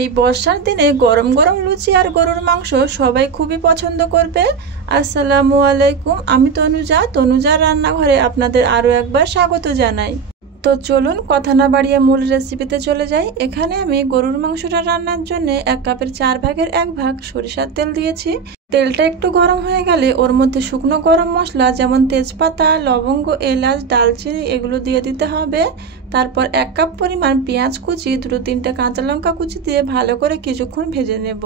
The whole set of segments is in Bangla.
এই বর্ষার দিনে গরম গরম লুচি আর গরুর মাংস সবাই খুবই পছন্দ করবে। আসসালামু আলাইকুম, আমি তনুজার রান্নাঘরে আপনাদের আরও একবার স্বাগত জানাই। তো চলুন কথা না বাড়িয়ে মূল রেসিপিতে চলে যাই। এখানে আমি গরুর মাংসটা রান্নার জন্য 1 কাপের 4 ভাগের 1 ভাগ সরিষার তেল দিয়েছি। তেলটা একটু গরম হয়ে গেলে ওর মধ্যে শুকনো গরম মশলা যেমন তেজপাতা, লবঙ্গ, এলাচ, দালচিনি এগুলো দিয়ে দিতে হবে। তারপর 1 কাপ পরিমাণ পেঁয়াজ কুচি, 2-3টে কাঁচা লঙ্কা কুচি দিয়ে ভালো করে কিছুক্ষণ ভেজে নেব।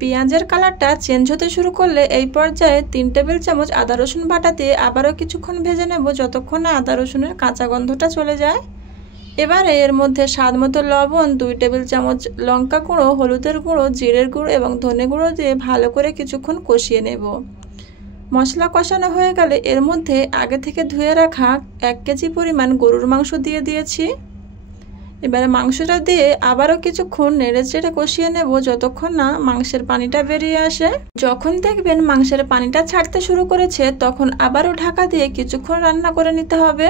পেঁয়াজের কালারটা চেঞ্জ হতে শুরু করলে এই পর্যায়ে 3 টেবিল চামচ আদা রসুন বাটা দিয়ে আবারও কিছুক্ষণ ভেজে নেব, যতক্ষণ না আদা রসুনের কাঁচা গন্ধটা চলে যায়। এবারে এর মধ্যে স্বাদ মতো লবণ, 2 টেবিল চামচ লঙ্কা গুঁড়ো, হলুদের গুঁড়ো, জিরের গুঁড়ো এবং ধনে গুঁড়ো দিয়ে ভালো করে কিছুক্ষণ কষিয়ে নেব। মশলা কষানো হয়ে গেলে এর মধ্যে আগে থেকে ধুয়ে রাখা 1 কেজি পরিমাণ গরুর মাংস দিয়ে দিয়েছি। এবারে মাংসটা দিয়ে আবারও কিছুক্ষণ নেড়েচেড়ে কষিয়ে নেব, যতক্ষণ না মাংসের পানিটা বেরিয়ে আসে। যখন দেখবেন মাংসের পানিটা ছাড়তে শুরু করেছে তখন আবারও ঢাকা দিয়ে কিছুক্ষণ রান্না করে নিতে হবে।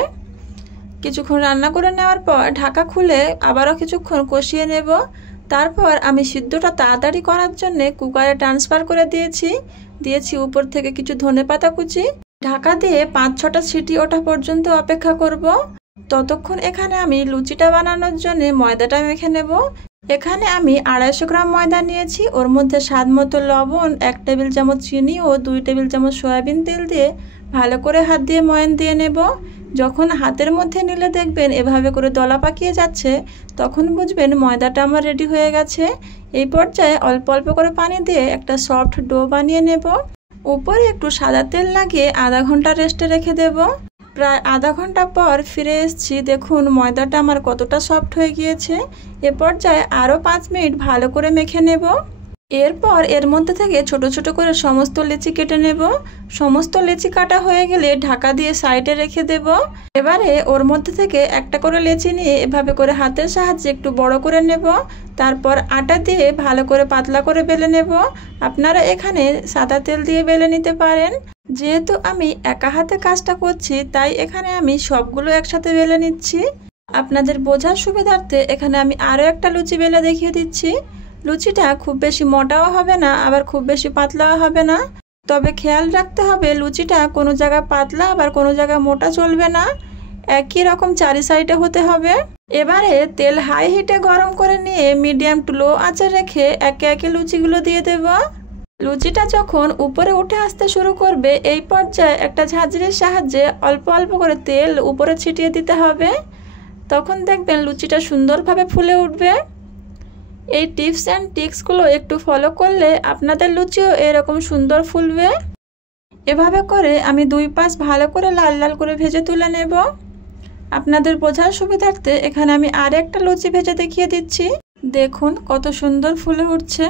কিছুক্ষণ রান্না করে নেওয়ার পর ঢাকা খুলে আবারও কিছুক্ষণ কষিয়ে নেব। তারপর আমি সিদ্ধটা তাড়াতাড়ি করার জন্য কুকারে ট্রান্সফার করে দিয়েছি উপর থেকে কিছু ধনেপাতা কুচি। ঢাকা দিয়ে 5-6টা সিটি ওঠা পর্যন্ত অপেক্ষা করব। ততক্ষণ এখানে আমি লুচিটা বানানোর জন্য ময়দাটা মেখে নেব। এখানে আমি 250 গ্রাম ময়দা নিয়েছি। ওর মধ্যে স্বাদ মতো লবণ, 1 টেবিল চামচ চিনি ও 2 টেবিল চামচ সয়াবিন তেল দিয়ে ভালো করে হাত দিয়ে ময়ান দিয়ে নেব। যখন হাতের মধ্যে নিলে দেখবেন এভাবে করে দলা পাকিয়ে যাচ্ছে, তখন বুঝবেন ময়দাটা আমার রেডি হয়ে গেছে। এই পর্যায়ে অল্প অল্প করে পানি দিয়ে একটা সফট ডো বানিয়ে নেব। উপরে একটু সাদা তেল লাগিয়ে আধা ঘন্টা রেস্টে রেখে দেব। প্রায় আধা ঘন্টা পর ফিরে এসেছি। দেখুন ময়দাটা আমার কতটা সফট হয়ে গিয়েছে। এ পর্যায়ে আরও 5 মিনিট ভালো করে মেখে নেব। এরপর এর মধ্যে থেকে ছোট ছোট করে সমস্ত লেচি কেটে নেব। সমস্ত লেচি কাটা হয়ে গেলে ঢাকা দিয়ে সাইডে রেখে দেব। এবারে ওর মধ্যে থেকে একটা করে লেচি নিয়ে এভাবে করে হাতের সাহায্যে একটু বড় করে নেব। তারপর আটা দিয়ে ভালো করে পাতলা করে বেলে নেব। আপনারা এখানে সাদা তেল দিয়ে বেলে নিতে পারেন। যেহেতু আমি একা হাতে কাজটা করছি তাই এখানে আমি সবগুলো একসাথে বেলে নিচ্ছি। আপনাদের বোঝার সুবিধার্থে এখানে আমি আরও একটা লুচি বেলে দেখিয়ে দিচ্ছি। লুচিটা খুব বেশি মোটাও হবে না, আবার খুব বেশি পাতলাও হবে না। তবে খেয়াল রাখতে হবে লুচিটা কোনো জায়গায় পাতলা আবার কোনো জায়গায় মোটা চলবে না, একই রকম 4 সাইডে হতে হবে। এবারে তেল হাই হিটে গরম করে নিয়ে মিডিয়াম টু লো আঁচে রেখে একে একে লুচিগুলো দিয়ে দেব। লুচিটা যখন উপরে উঠে আসতে শুরু করবে এই পর্যায়ে একটা ঝাঁঝরির সাহায্যে অল্প অল্প করে তেল উপরে ছিটিয়ে দিতে হবে। তখন দেখবেন লুচিটা সুন্দরভাবে ফুলে উঠবে। এই টিপস অ্যান্ড ট্রিক্সগুলো একটু ফলো করলে আপনাদের লুচিও এরকম সুন্দর ফুলবে। এভাবে করে আমি 2 পাশ ভালো করে লাল লাল করে ভেজে তুলে নেব। আপনাদের বোঝার সুবিধার্থে এখানে আমি আর একটা লুচি ভেজে দেখিয়ে দিচ্ছি। দেখুন কত সুন্দর ফুলে উঠছে।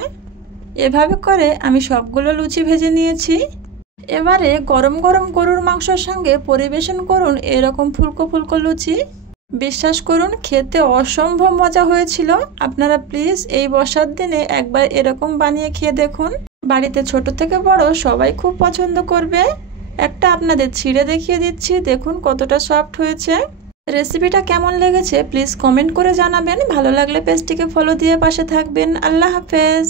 এভাবে করে আমি সবগুলো লুচি ভেজে নিয়েছি। এবারে গরম গরম গরুর মাংসের সঙ্গে পরিবেশন করুন এরকম ফুলকো ফুলকো লুচি। বিশ্বাস করুন খেতে অসম্ভব মজা হয়েছিল। আপনারা প্লিজ এই বর্ষার দিনে একবার এরকম বানিয়ে খেয়ে দেখুন। বাড়িতে ছোট থেকে বড় সবাই খুব পছন্দ করবে। একটা আপনাদের ছিঁড়ে দেখিয়ে দিচ্ছি, দেখুন কতটা সফট হয়েছে। রেসিপিটা কেমন লেগেছে প্লিজ কমেন্ট করে জানাবেন। ভালো লাগলে পেজটিকে ফলো দিয়ে পাশে থাকবেন। আল্লাহ হাফেজ।